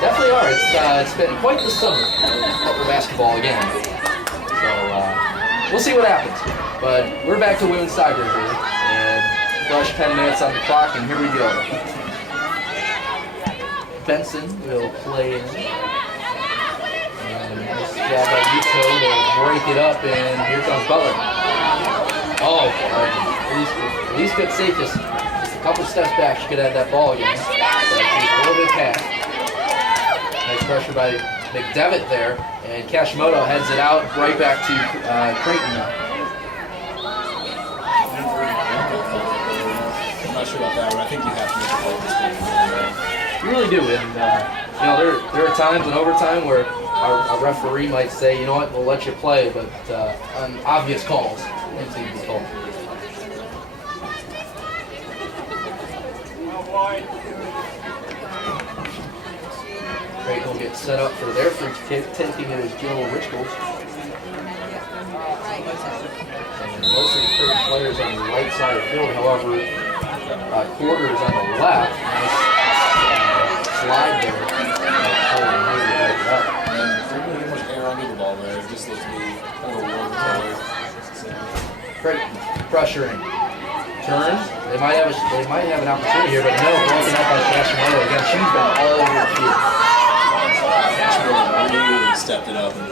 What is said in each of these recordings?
Definitely are. It's been quite the summer for basketball again. So we'll see what happens. But we're back to women's soccer here, and fresh 10 minutes on the clock, and here we go. Benson will play in. And nice job by Yuko to break it up, and here comes Butler. Oh, at least good save. Just a couple steps back, she could have that ball again. But she's a little bit past. Nice pressure by McDevitt there, and Kashimoto heads it out right back to Creighton now. I'm not sure about that one. I think you have to make a play this game. You really do, and there are times in overtime where a referee might say, you know what, we'll let you play, but on obvious calls, things need to be called. Creighton will get set up for their free kick, taking it as Jill Richgold. And most of the Creighton players on the right side of the field, however, Quarters on the left. Nice slide there. There's really much air under the ball there. It just looks to be kind of a warm color. Creighton pressuring. Turns. They might have an opportunity here, but no, broken up by Kashimoto. Again, she's been all over the field. Kashimoto really stepped it up in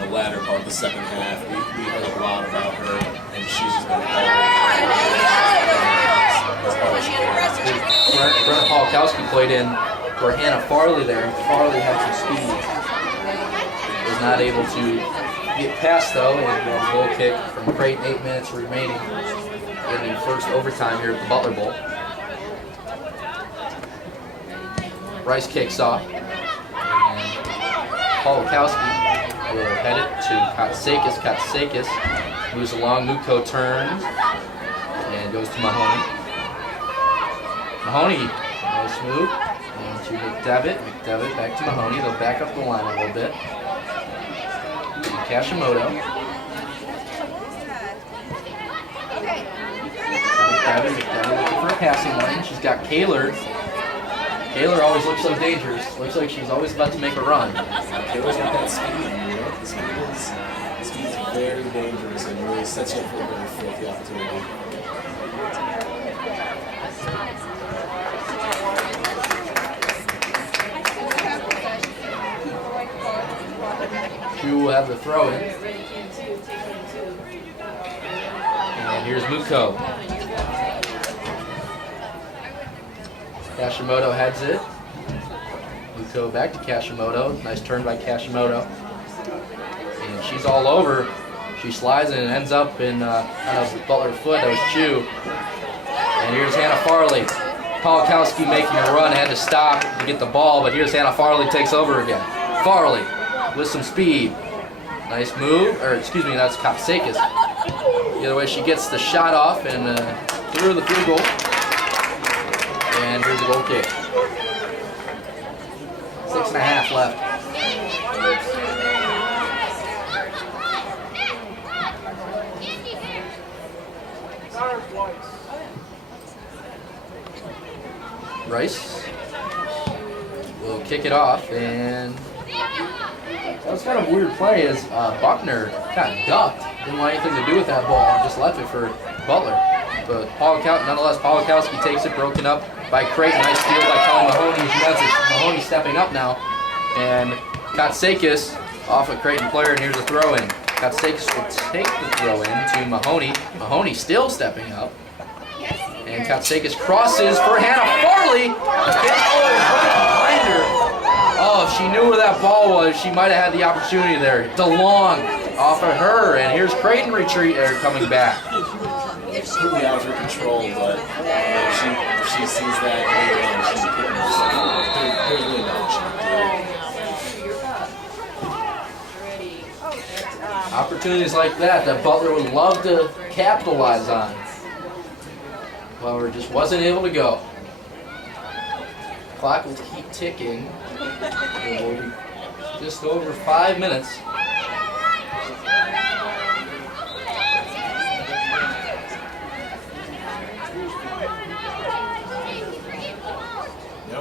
the latter part of the second half. We heard a lot about her, and she's just been all over Brenna Polakowski played in for Hannah Farley there, and Farley had some speed. Was not able to get past though, and a goal kick from Creighton, 8 minutes remaining in the first overtime here at the Butler Bowl. Rice kicks off, and Polakowski will head it to Katsakis. Katsakis moves along, Muko turns, and goes to Mahoney. Mahoney, nice move, and to McDevitt. McDevitt back to Mahoney. They'll back up the line a little bit. And Kashimoto. McDevitt looking for a passing lane. She's got Kaylor. Kaylor always looks so dangerous. Looks like she's always about to make a run. Kaylor's got that speed, you know? The speed is very dangerous and really sets you up for a very filthy opportunity. Drew will have the throw in. And here's Muko. Kashimoto heads it. Muko back to Kashimoto. Nice turn by Kashimoto. And she's all over. She slides and ends up in kind of Butler's foot. That was Chu. And here's Hannah Farley. Polakowski making a run, had to stop to get the ball, but here's Hannah Farley takes over again. Farley with some speed. Nice move, or excuse me, that's Katsakis. Either way, she gets the shot off and through the field goal. And here's a goal kick. 6.5 left. Rice will kick it off, and that was kind of a weird play as Buckner kind of ducked. Didn't want anything to do with that ball and just left it for Butler. But nonetheless, Polakowski takes it, broken up by Creighton. Nice steal by Kelly Mahoney. Mahoney stepping up now. And Katsakis off a Creighton player, and here's a throw in. Katsakis will take the throw in to Mahoney. Mahoney still stepping up. And Katsakis crosses for Hannah Farley. Behind her. Oh, if she knew where that ball was, she might have had the opportunity there. DeLong off of her, and here's Creighton coming back. It's completely out of her control, but if she sees that, she's kicking herself. There's really nothing she can do. Opportunities like that Butler would love to capitalize on. Well, just wasn't able to go. Clock will keep ticking. It will be just over 5 minutes.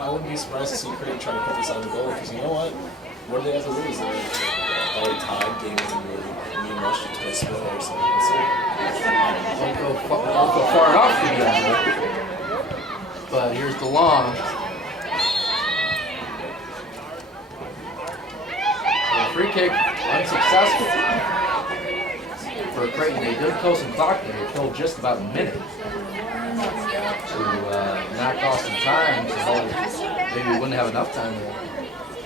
I wouldn't be surprised to see Creighton try to put this on the goal because you know what? What do they have to lose? They're already tied. Game doesn't really mean much to a split or something. Won't go far enough to be under. But here's DeLong. So free kick unsuccessful for Creighton. They did kill some clock there. They killed just about a minute to knock off some time. So maybe we wouldn't have enough time to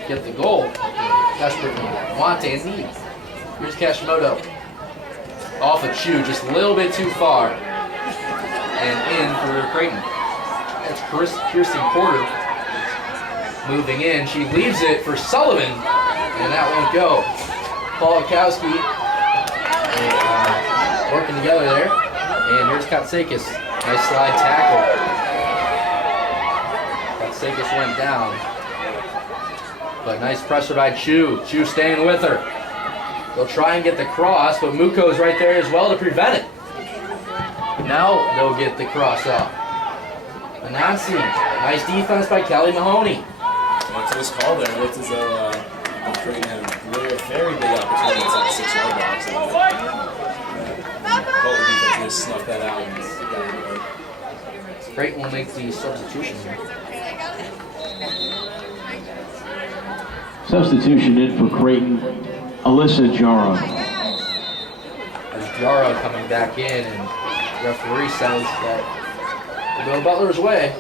get the goal. Desperately want and need. Here's Kashimoto. Off a chew, just a little bit too far. And in for Creighton. That's Kirsten Porter moving in. She leaves it for Sullivan, and that won't go. Polakowski working together there. And here's Katsakis. Nice slide tackle. Katsakis went down. But nice pressure by Chu. Chu staying with her. They'll try and get the cross, but Muko's right there as well to prevent it. Now they'll get the cross off. Anansi. Nice defense by Kelly Mahoney. Yeah, close call there. It looked as though Creighton had a very big opportunity inside the 6-yard box. Butler defense just snuffed that out and got it away. Creighton will make the substitution here. Substitution in for Creighton, Alyssa Jara. As Jara coming back in, and the referee says that we'll go Butler's way.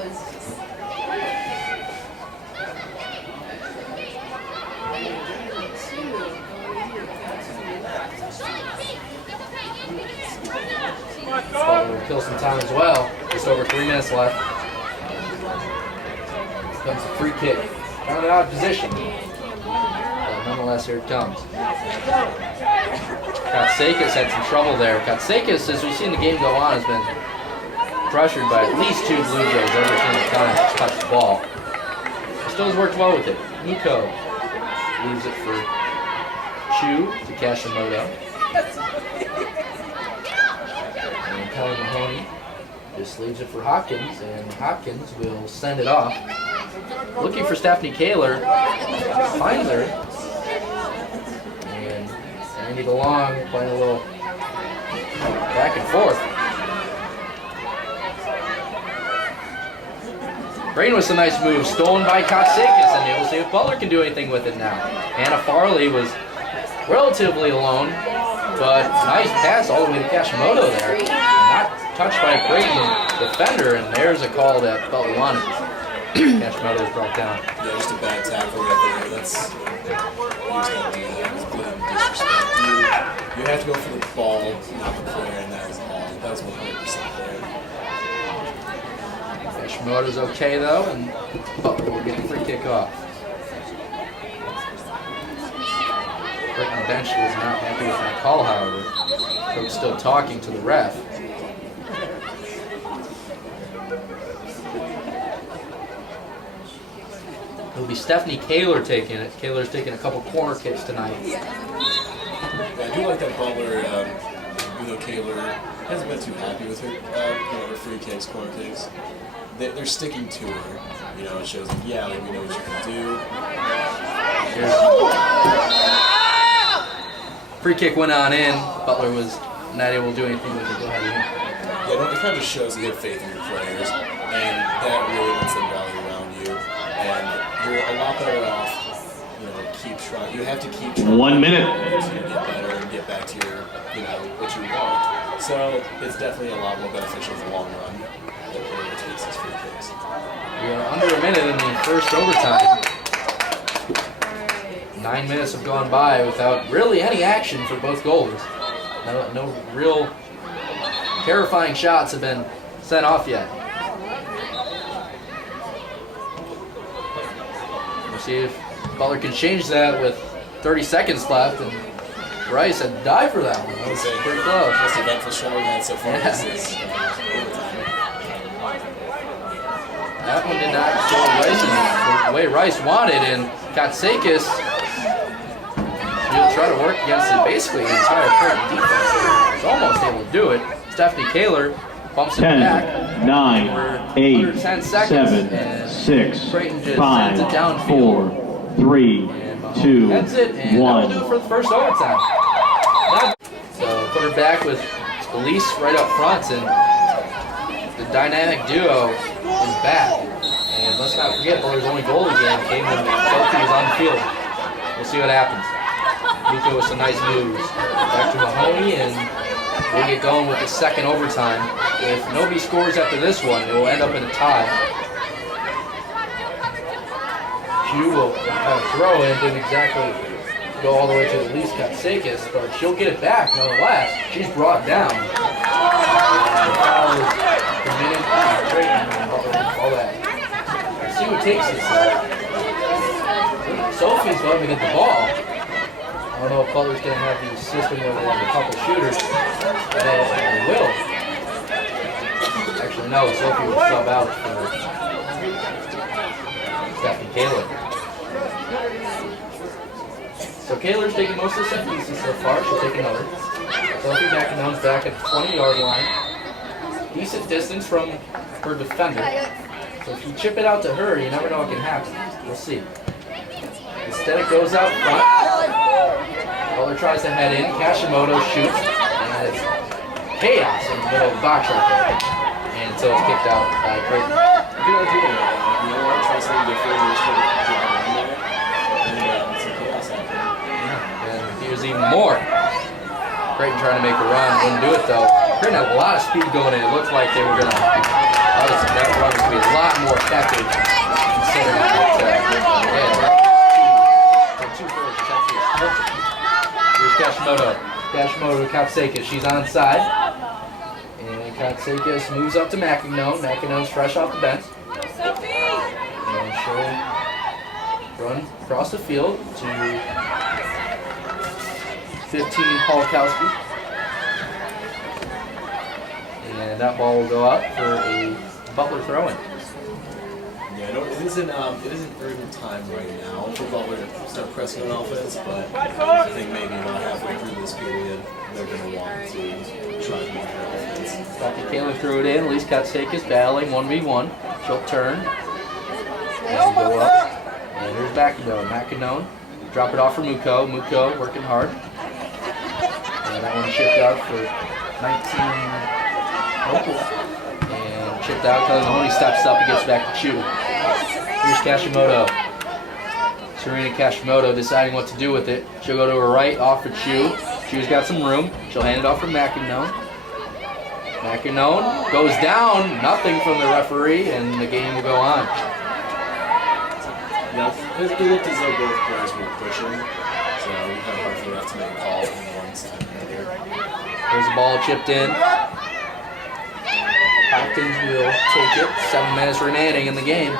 Butler will kill some time as well. Just over 3 minutes left. Comes a free kick. Kind of an odd position. Nonetheless, here it comes. Katsakis had some trouble there. Katsakis, as we've seen the game go on, has been pressured by at least 2 Blue Jays every single time he's touched the ball. Still has worked well with it. Nico leaves it for Chu to Kashimoto. And Kelly Mahoney just leaves it for Hopkins, and Hopkins will send it off. Looking for Stephanie Kaler, finds her. Andy DeLong playing a little back and forth. Creighton with some nice moves, stolen by Katsakis, and we'll see if Butler can do anything with it now. Anna Farley was relatively alone, but nice pass all the way to Kashimoto there. Not touched by a Creighton defender, and there's a call that Butler wanted. Kashimoto is brought down. Yeah, just a bad tackle right there. That's disrespect. You have to go for the ball, not the player, and that was all. That was 100% there. Kashimoto's okay though, and Butler will get the free kick off. Creighton bench was not happy with that call, however. Coach still talking to the ref. It'll be Stephanie Kaler taking it. Kaler's taking a couple corner kicks tonight. Yeah, I do like that Butler, Kaler hasn't been too happy with her, her free kicks, corner kicks. They're sticking to her. It shows like, yeah, like we know what you can do. Free kick went on in. Butler was not able to do anything with it. Go ahead, Ian. Yeah, it kind of shows you have faith in your players, and that really lets them rally around you. And you're a lot better off, keep trying. You have to keep trying 1 minute to get better and get back to your, what you want. So it's definitely a lot more beneficial in the long run than player takes these free kicks. We are under a minute in the first overtime. 9 minutes have gone by without really any action for both goalies. No real terrifying shots have been sent off yet. We'll see if Butler can change that with 30 seconds left, and Bryce had died for that one. That was pretty close. Most eventful show we've had so far. Yeah. That one did not go Rice in the way Rice wanted, and Katsakis will try to work against it basically the entire Creighton defense. He was almost able to do it. Stephanie Kaler bumps it 10, back. 9, We're 8, under 10 seconds. 7, And 6, Creighton just 5, sends it downfield. 4, 3, And Mahomes 2, heads it, and 1. that'll do it for the first overtime. So put her back with Elise right up front, and the dynamic duo is back. And let's not forget, Butler's only goal of the game came when Sophie was on the field. We'll see what happens. Nico with some nice moves. Back to Mahoney, and we'll get going with the second overtime. If nobody scores after this one, it will end up in a tie. Hugh will throw it, didn't exactly go all the way to Elise Katsakis, but she'll get it back nonetheless. She's brought down. All that. Let's see what takes this. Sophie's going to get the ball. I don't know if Butler's going to have the system where they have a couple shooters. They will. Actually, no. Sophie will sub out for Stephanie Kaler. So Kaler's taking most of the set pieces so far. She'll take another. Sophie McEnon's back at the 20-yard line. Decent distance from her defender. So if you chip it out to her, you never know what can happen. We'll see. Instead it goes out front. Butler tries to head in. Kashimoto shoots. And it's chaos in the middle of the box right there. And until it's kicked out by Creighton. You know what? Try something different. Just try to get out in there. And some chaos happening. And here's even more. Creighton trying to make a run. Wouldn't do it though. Creighton had a lot of speed going in. It looked like they were going to. That run was going to be a lot more effective considering that. Here's Kashimoto. Kashimoto to Katsakis. She's onside. And Katsakis moves up to McEnon. McEnon's fresh off the bench. And she'll run across the field to 15 Polkowski. And that ball will go up for a Butler throw-in. Yeah, no, it isn't very good time right now for Butler to start pressing on offense, but I think maybe about halfway through this period, they're going to want to try to move their offense. Dr. Kaler threw it in. Elise Katsakis battling 1v1. She'll turn and go up. And here's McEnon. McEnon. Drop it off for Muko. Muko working hard. And that one chipped out for 19 Opal. And chipped out. Kelly Mahoney steps up and gets back to Chu. Here's Kashimoto. Serena Kashimoto deciding what to do with it. She'll go to her right, off for Chu. Chu's got some room. She'll hand it off for McEnon. McEnon goes down. Nothing from the referee, and the game will go on. Yeah, it looked as though both players were pushing, so we kind of hard for the ref to make a call on one side or another. There's the ball chipped in. Hopkins will take it. 7 minutes remaining in the game.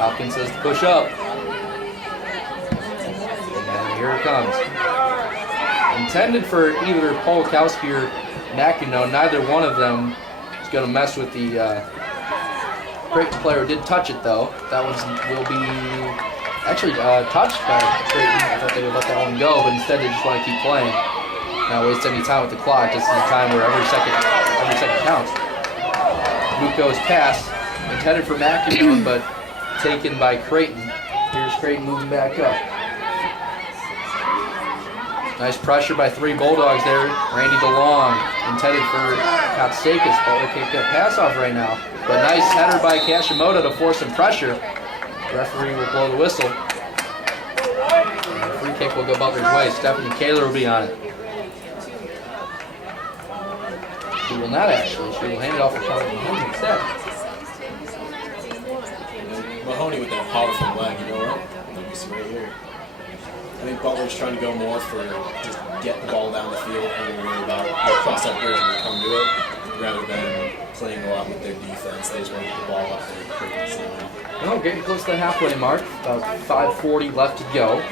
Hopkins says to push up. And here it comes. Intended for either Polkowski or McEnon. Neither one of them is going to mess with the Creighton player. Did touch it though. That one will be actually touched by Creighton. I thought they would let that one go, but instead they just want to keep playing. Not waste any time with the clock. This is the time where every second counts. Muko's pass intended for McEnon, but taken by Creighton. Here's Creighton moving back up. Nice pressure by 3 Bulldogs there. Randy DeLong intended for Katsakis. Butler can't get a pass off right now. But nice header by Kashimoto to force some pressure. The referee will blow the whistle. And the free kick will go Butler's way. Stephanie Kaler will be on it. She will not actually. She will hand it off to Charlie Mahoney instead. Mahoney with that powerful leg, you know what? Let me see right here. I think Butler's trying to go more for just get the ball down the field and then worry about cross that bridge and come to it, rather than playing a lot with their defense. They just want to get the ball up there quickly. Well, getting close to the halfway mark. About 5:40 left to go.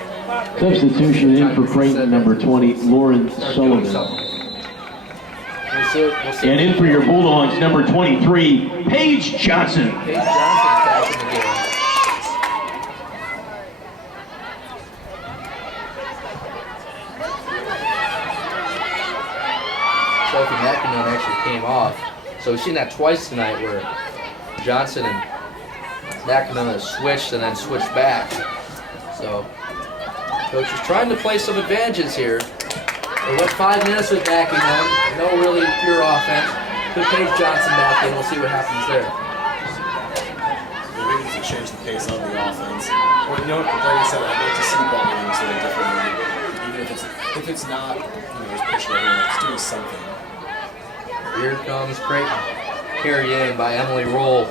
Substitution in for Creighton, number 20, Lauren Sullivan. We'll see. And in for your Bulldogs, number 23, Paige Johnson. Paige Johnson's back in the game. Sophie McEnon actually came off So we've seen that twice tonight where Johnson and McEnroe have switched and then switched back. So coach is trying to play some advantages here. We went 5 minutes with McEnroe. No really pure offense. Put Paige Johnson back in. We'll see what happens there. We need to change the pace of the offense. Well, you know, like I said, I'd like to see ball sort of differently. Even if it's not, just pushing everyone, it's doing something. Here comes Creighton. Carried in by Emily Roll.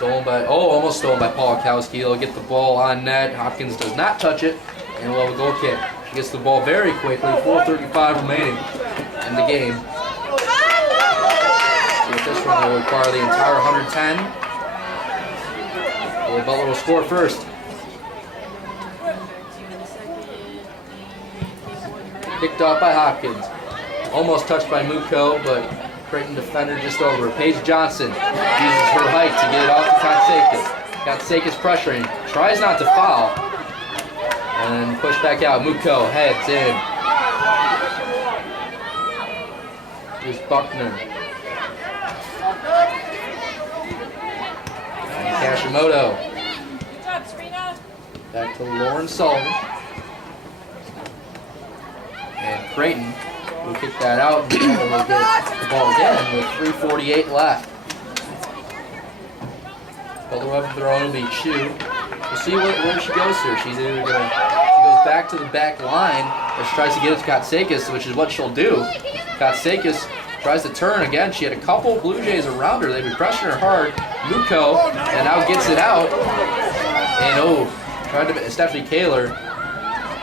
Almost stolen by Polakowski. He'll get the ball on net. Hopkins does not touch it, and we'll have a goal kick. She gets the ball very quickly. 4:35 remaining in the game. With this one, will require the entire 110. Butler will score first. Kicked off by Hopkins. Almost touched by Muko, but Creighton defender just over. Paige Johnson uses her height to get it off to Katsakis. Katsakis pressuring. Tries not to foul. And push back out. Muko heads in. Here's Buckner. And Kashimoto. Back to Lauren Sullivan. And Creighton will kick that out and we'll get the ball again with 3:48 left. Butler will have to throw. It'll be Chu. We'll see where she goes here. She goes back to the back line, or she tries to get it to Katsakis, which is what she'll do. Katsakis tries to turn again. She had a couple Blue Jays around her. They've been pressuring her hard. Muko, and now gets it out. And Stephanie Kaler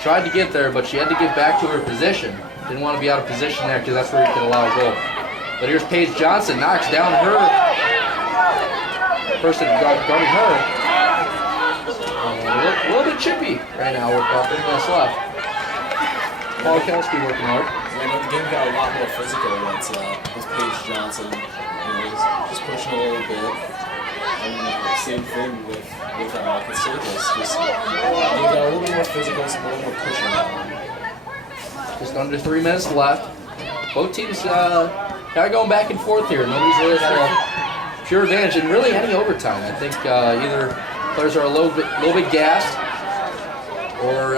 tried to get there, but she had to get back to her position. Didn't want to be out of position there because that's where you can allow a goal. But here's Paige Johnson, knocks down her person guarding her. A little bit chippy right now with 3 minutes left. Polakowski working hard. The game got a lot more physical once with Paige Johnson. Just pushing a little bit. And same thing with Katsakis. Just they got a little bit more physical, some more pushing. Just under 3 minutes left. Both teams kind of going back and forth here. Nobody's really had a pure advantage in really any overtime. I think either players are a little bit gassed, or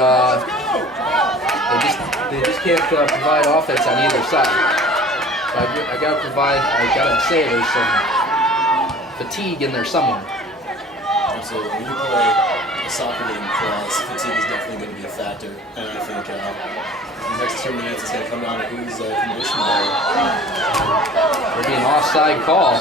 they just can't provide offense on either side. So I gotta say there's some fatigue in there somewhere. Absolutely. When you play a soccer game plus, fatigue is definitely going to be a factor. And I think the next 2 minutes is going to come down to who's conditioned better. There'll be an offside call.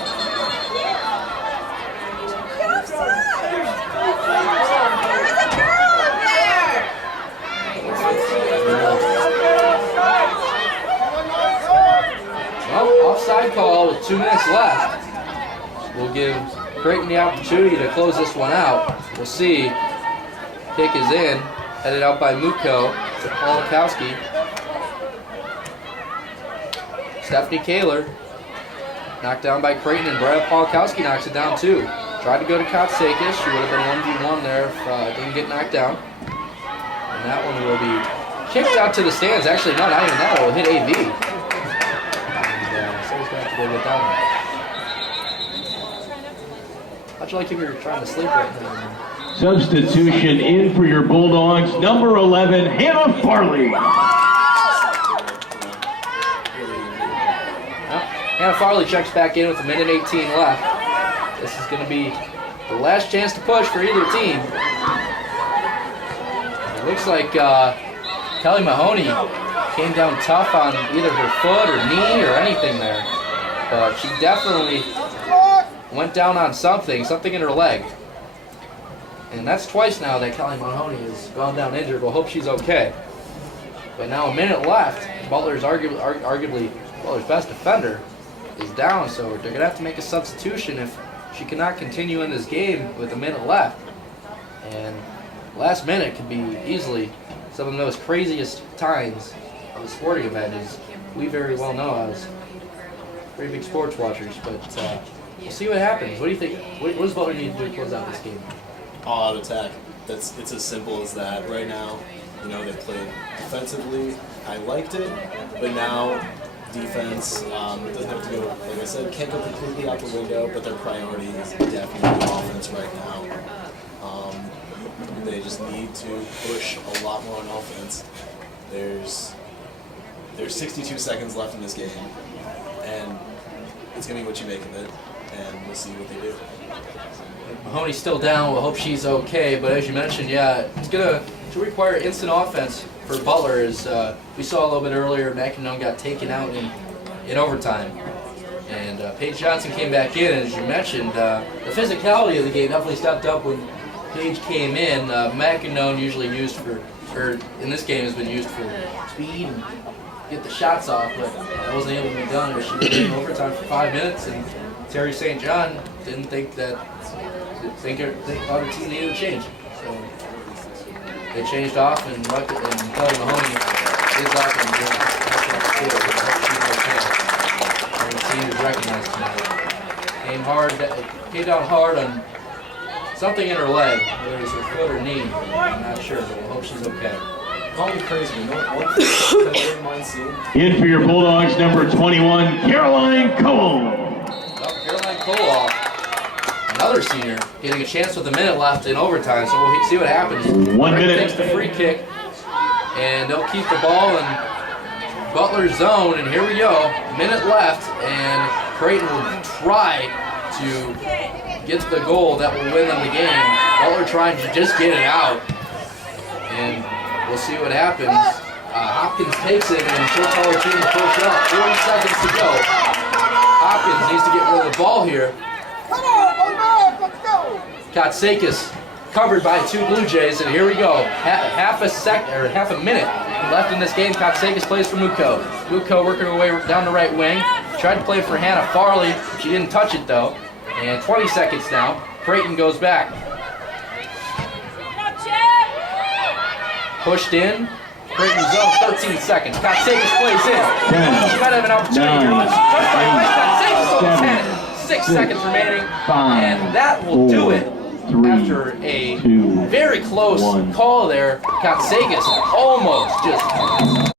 Well, offside call with 2 minutes left. We'll give Creighton the opportunity to close this one out. We'll see. Kick is in. Headed out by Muko to Polakowski. Stephanie Kaler knocked down by Creighton, and Brad Polakowski knocks it down too. Tried to go to Katsakis. She would have been 1v1 there if didn't get knocked down. And that one will be kicked out to the stands. Actually, no, not even that. It will hit AV. And someone's going to have to go get that one. How'd you like if you were trying to sleep right now? Substitution in for your Bulldogs, number 11, Hannah Farley. Hannah Farley checks back in with 1:18 left. This is going to be the last chance to push for either team. It looks like Kelly Mahoney came down tough on either her foot or knee or anything there. But she definitely went down on something in her leg. And that's twice now that Kelly Mahoney has gone down injured. We'll hope she's okay. But now a minute left. Butler's arguably Butler's best defender is down, so they're going to have to make a substitution if she cannot continue in this game with a minute left. And last minute could be easily some of the most craziest times of a sporting event, as we very well know as pretty big sports watchers. But we'll see what happens. What do you think? What does Butler need to do to close out this game? All-out attack. It's as simple as that. Right now, they played defensively. I liked it, but now defense. Doesn't have to go, like I said, can't go completely out the window, but their priority is definitely offense right now. They just need to push a lot more on offense. There's 62 seconds left in this game, and it's going to be what you make of it, and we'll see what they do. Mahoney's still down. We'll hope she's okay. But as you mentioned, yeah, it's going to require instant offense for Butler. As we saw a little bit earlier, McInerney got taken out in overtime. And Paige Johnson came back in. And as you mentioned, the physicality of the game definitely stepped up when Paige came in. McInerney usually used for, or in this game has been used for speed and get the shots off, but that wasn't able to be done. She was in overtime for 5 minutes, and Terry St. John didn't think that thought her team needed a change. So they changed off, and Kelly Mahoney is up and doing and the team is recognized tonight. Came down hard on something in her leg, whether it's her foot or knee. I'm not sure, but we'll hope she's okay. Call me crazy, you know what? In for your Bulldogs, number 21, Caroline Cole. Caroline Cole, another senior, getting a chance with a minute left in overtime, so we'll see what happens. 1 minute. Takes the free kick, and they'll keep the ball in Butler's zone, and here we go. Minute left, and Creighton will try to get the goal that will win them the game. Butler trying to just get it out, and we'll see what happens. Hopkins takes it, and she'll tell her team to push up. 40 seconds to go. Hopkins needs to get rid of the ball here. Come on, let's go! Katsakis covered by 2 Blue Jays, and here we go. Half a minute left in this game. Katsakis plays for Muko. Muko working her way down the right wing. Tried to play for Hannah Farley. She didn't touch it though. And 20 seconds now. Creighton goes back. Pushed in. Creighton zone, 13 seconds. Katsakis plays in. She might have an opportunity here. Katsakis on 10. 6 seconds remaining. And that will do it. After a very close call there, Katsakis almost just